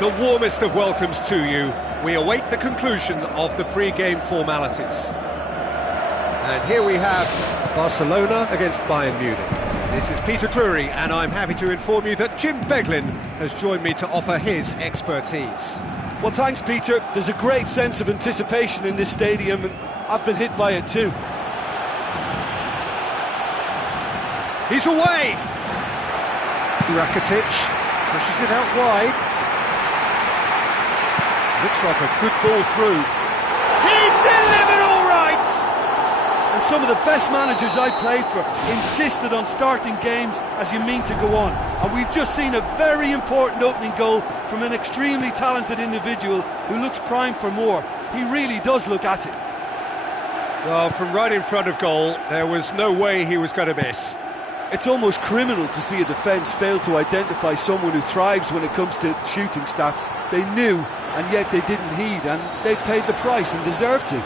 The warmest of welcomes to you. We await the conclusion of the pre-game formalities. And here we have Barcelona against Bayern Munich. This is Peter Drury, and I'm happy to inform you that Jim Beglin has joined me to offer his expertise. Well, thanks, Peter. There's a great sense of anticipation in this stadium, and I've been hit by it too. He's away! Rakitic pushes it out wide. Looks like a good ball through. He's delivered all right! And some of the best managers I played for insisted on starting games as you mean to go on. And we've just seen a very important opening goal from an extremely talented individual who looks primed for more. He really does look at it. Well, from right in front of goal, there was no way he was going to miss. It's almost criminal to see a defence fail to identify someone who thrives when it comes to shooting stats. They knew, and yet they didn't heed, and they've paid the price and deserve to.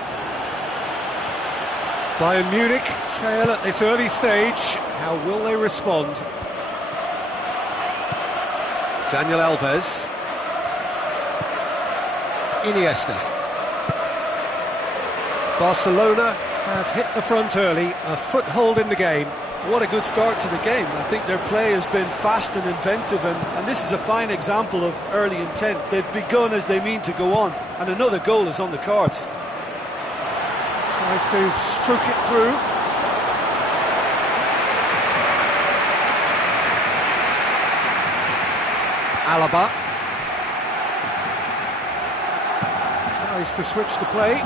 Bayern Munich trail at this early stage. How will they respond? Daniel Alves. Iniesta. Barcelona have hit the front early, a foothold in the game. What a good start to the game. I think their play has been fast and inventive, and this is a fine example of early intent. They've begun as they mean to go on, and another goal is on the cards. Tries to stroke it through. Alaba. Tries to switch the play.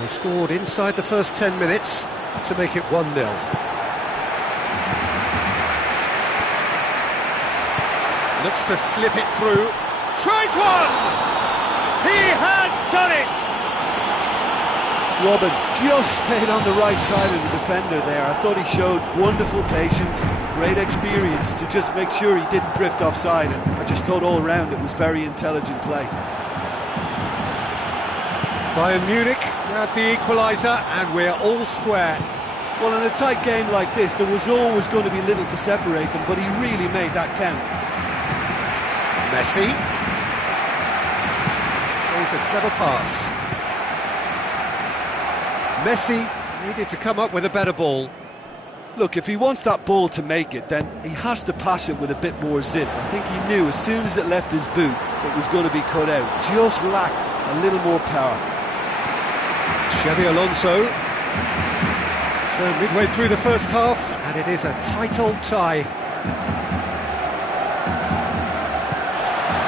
They scored inside the first 10 minutes to make it 1-0. Looks to slip it through. Tries one! He has done it! Robin just stayed on the right side of the defender there. I thought he showed wonderful patience, great experience to just make sure he didn't drift offside, and I just thought all round it was very intelligent play. Bayern Munich grabbed the equaliser, and we're all square. Well, in a tight game like this, there was always going to be little to separate them, but he really made that count. Messi. Plays a clever pass. Messi needed to come up with a better ball. Look, if he wants that ball to make it, then he has to pass it with a bit more zip. I think he knew as soon as it left his boot, it was going to be cut out. Just lacked a little more power. Xabi Alonso. So midway through the first half, and it is a tight old tie.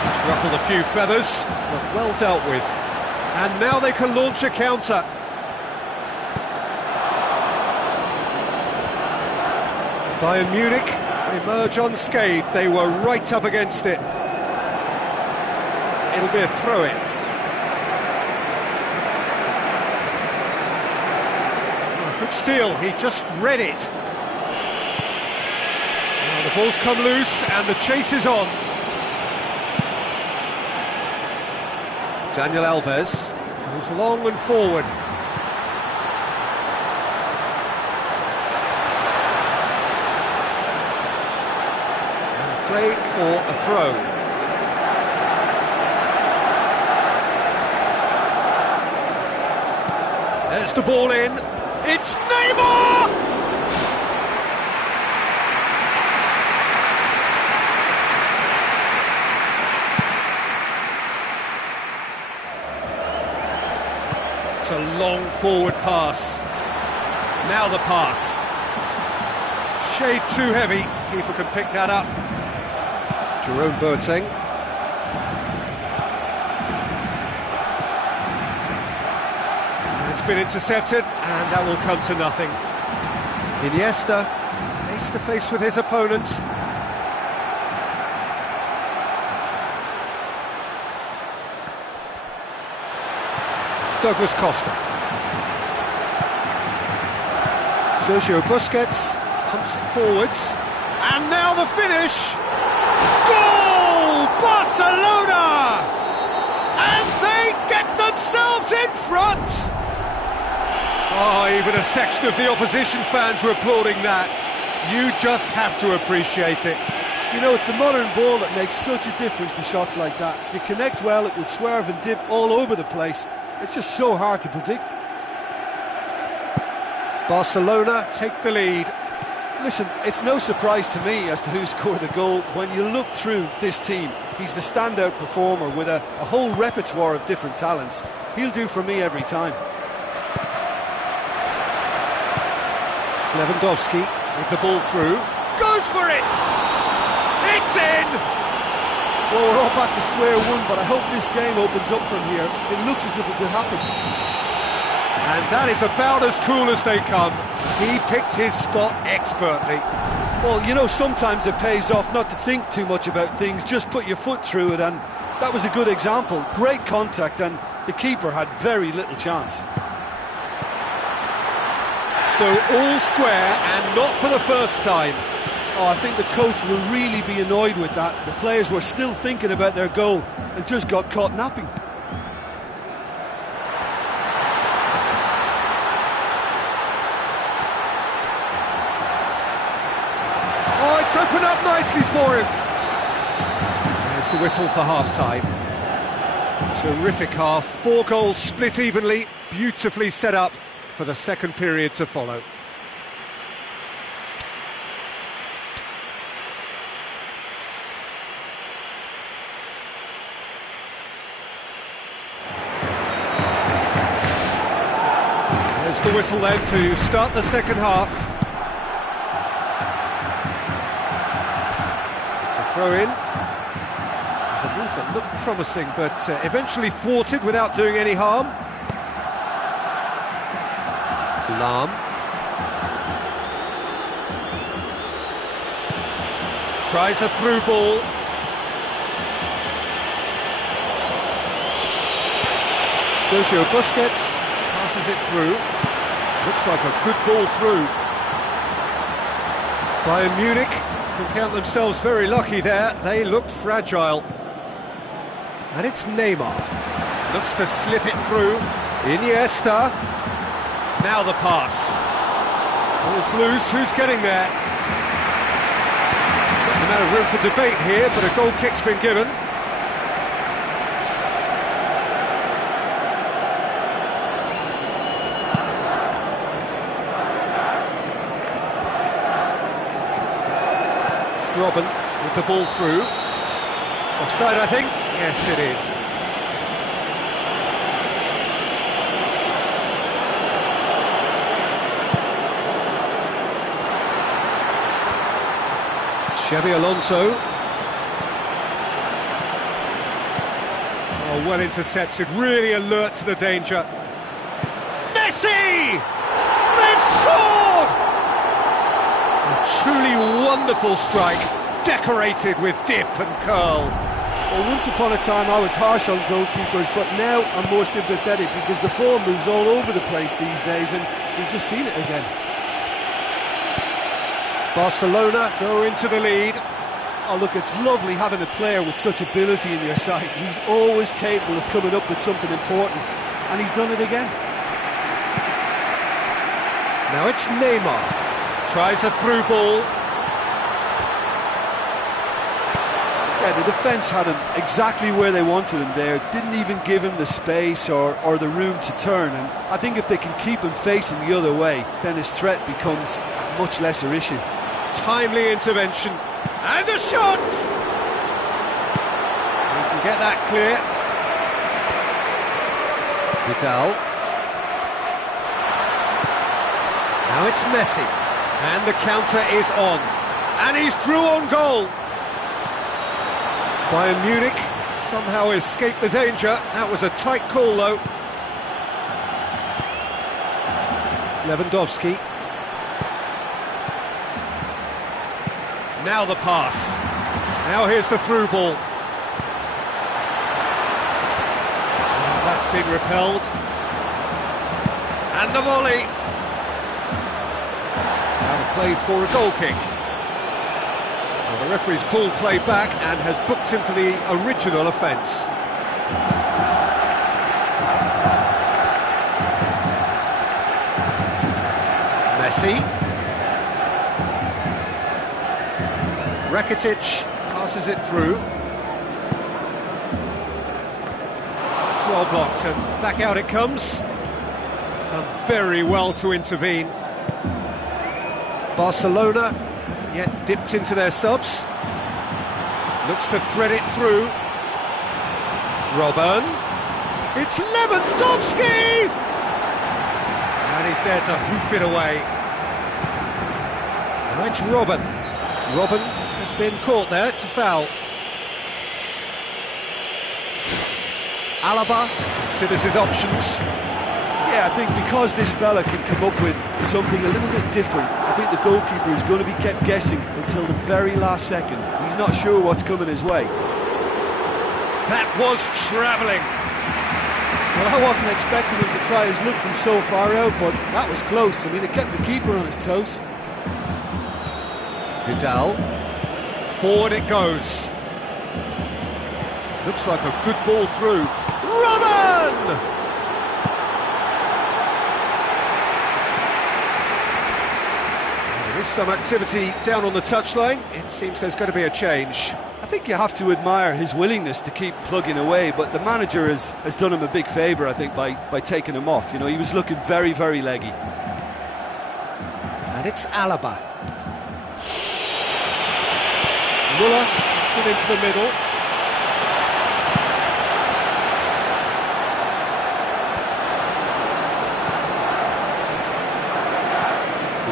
It's ruffled a few feathers, but well dealt with. And now they can launch a counter. Bayern Munich emerge unscathed. They were right up against it. It'll be a throw-in. Oh, good steal, he just read it. Now the ball's come loose and the chase is on. Daniel Alves goes long and forward. Play for a throw. There's the ball in. It's Neymar! It's a long forward pass. Now the pass. Shade too heavy. Keeper can pick that up. Jerome Boateng. It's been intercepted, and that will come to nothing. Iniesta, face to face with his opponent. Douglas Costa. Sergio Busquets pumps it forwards. And now the finish! Goal! Barcelona! And they get themselves in front! Oh, even a section of the opposition fans were applauding that. You just have to appreciate it. You know, it's the modern ball that makes such a difference to shots like that. If you connect well, it will swerve and dip all over the place. It's just so hard to predict. Barcelona take the lead. Listen, it's no surprise to me as to who scored the goal. When you look through this team, he's the standout performer with a whole repertoire of different talents. He'll do for me every time. Lewandowski with the ball through. Goes for it! It's in! Well, we're all back to square one, but I hope this game opens up from here. It looks as if it could happen. And that is about as cool as they come. He picked his spot expertly. Well, you know, sometimes it pays off not to think too much about things, just put your foot through it, and that was a good example. Great contact, and the keeper had very little chance. So all square, and not for the first time. Oh, I think the coach will really be annoyed with that. The players were still thinking about their goal and just got caught napping. Oh, it's opened up nicely for him. There's the whistle for half-time. Terrific half, 4 goals split evenly, beautifully set up for the second period to follow. There's the whistle then to start the second half. It's a throw-in. It's a move that looked promising, but eventually thwarted without doing any harm. Lahm. Tries a through ball. Sergio Busquets passes it through. Looks like a good ball through. Bayern Munich can count themselves very lucky there. They looked fragile. And it's Neymar. Looks to slip it through. Iniesta. Now the pass. Ball's loose, who's getting there? Certain amount of room for debate here, but a goal kick's been given. Robin with the ball through. Offside, I think? Yes, it is. Xabi Alonso. Oh, well intercepted, really alert to the danger. Messi! They've scored! A truly wonderful strike, decorated with dip and curl. Well, once upon a time I was harsh on goalkeepers, but now I'm more sympathetic because the ball moves all over the place these days, and we've just seen it again. Barcelona go into the lead. Oh, look, it's lovely having a player with such ability in your side. He's always capable of coming up with something important, and he's done it again. Now it's Neymar. Tries a through ball. Yeah, the defence had him exactly where they wanted him there. Didn't even give him the space or the room to turn. And I think if they can keep him facing the other way, then his threat becomes a much lesser issue. Timely intervention. And the shot! You can get that clear. Vidal. Now it's Messi. And the counter is on. And he's through on goal. Bayern Munich somehow escaped the danger. That was a tight call, though. Lewandowski. Now the pass. Now here's the through ball. That's been repelled. And the volley. It's out of play for a goal kick. Well, the referee's pulled play back and has booked him for the original offence. Messi. Rakitic passes it through. It's well blocked, and back out it comes. Done very well to intervene. Barcelona haven't yet dipped into their subs. Looks to thread it through. Robben. It's Lewandowski! And he's there to hoof it away. Now it's Robben. Robben has been caught there, it's a foul. Alaba considers his options. Yeah, I think because this fella can come up with something a little bit different, I think the goalkeeper is going to be kept guessing until the very last second. He's not sure what's coming his way. That was travelling. Well, I wasn't expecting him to try his luck from so far out, but that was close. I mean, it kept the keeper on his toes. Vidal. Forward it goes. Looks like a good ball through. Robben! There is some activity down on the touchline. It seems there's going to be a change. I think you have to admire his willingness to keep plugging away, but the manager has done him a big favour, I think, by taking him off. You know, he was looking very, very leggy. And it's Alaba. Muller puts it into the middle.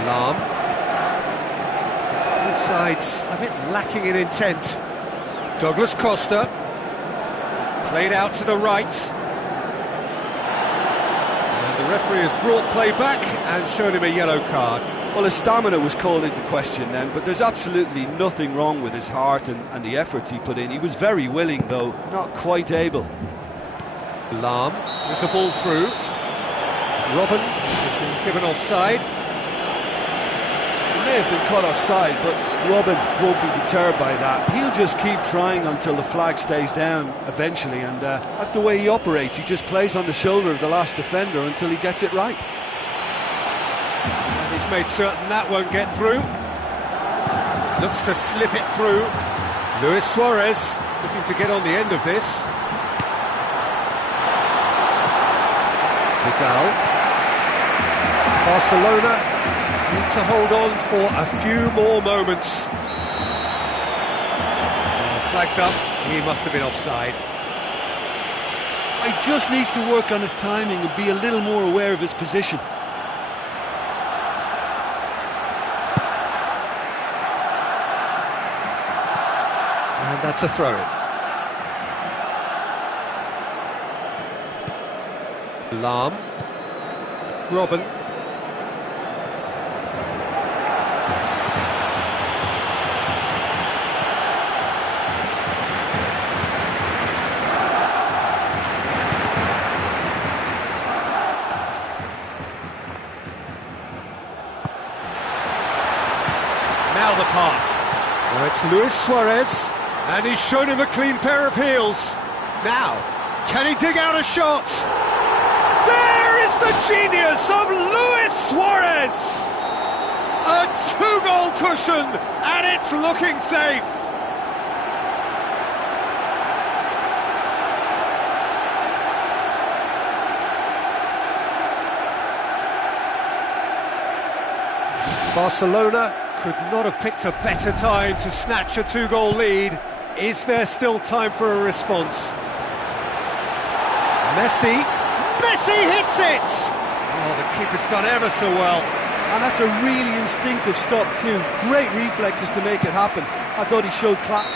Lahm. Both sides a bit lacking in intent. Douglas Costa, played out to the right, and the referee has brought play back and shown him a yellow card. Well, his stamina was called into question then, but there's absolutely nothing wrong with his heart and the efforts he put in. He was very willing, though, not quite able. Lahm with the ball through. Robben has been given offside. He may have been caught offside, but Robben won't be deterred by that. He'll just keep trying until the flag stays down eventually, and that's the way he operates. He just plays on the shoulder of the last defender until he gets it right. And he's made certain that won't get through. Looks to slip it through. Luis Suarez looking to get on the end of this. Vidal. Barcelona need to hold on for a few more moments. Flags up, he must have been offside. He just needs to work on his timing and be a little more aware of his position. And that's a throw-in. Lahm. Robben. Now the pass. Now it's Luis Suarez, and he's shown him a clean pair of heels. Now, can he dig out a shot? There is the genius of Luis Suarez! A two-goal cushion, and it's looking safe. Barcelona could not have picked a better time to snatch a two-goal lead. Is there still time for a response? Messi hits it! Oh, the keeper's done ever so well. And that's a really instinctive stop too. Great reflexes to make it happen. I thought he showed class.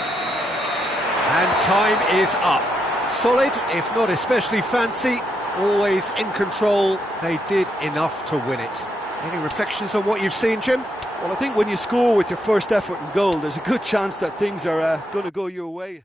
And time is up. Solid, if not especially fancy, always in control. They did enough to win it. Any reflections on what you've seen, Jim? Well, I think when you score with your first effort and goal, there's a good chance that things are going to go your way.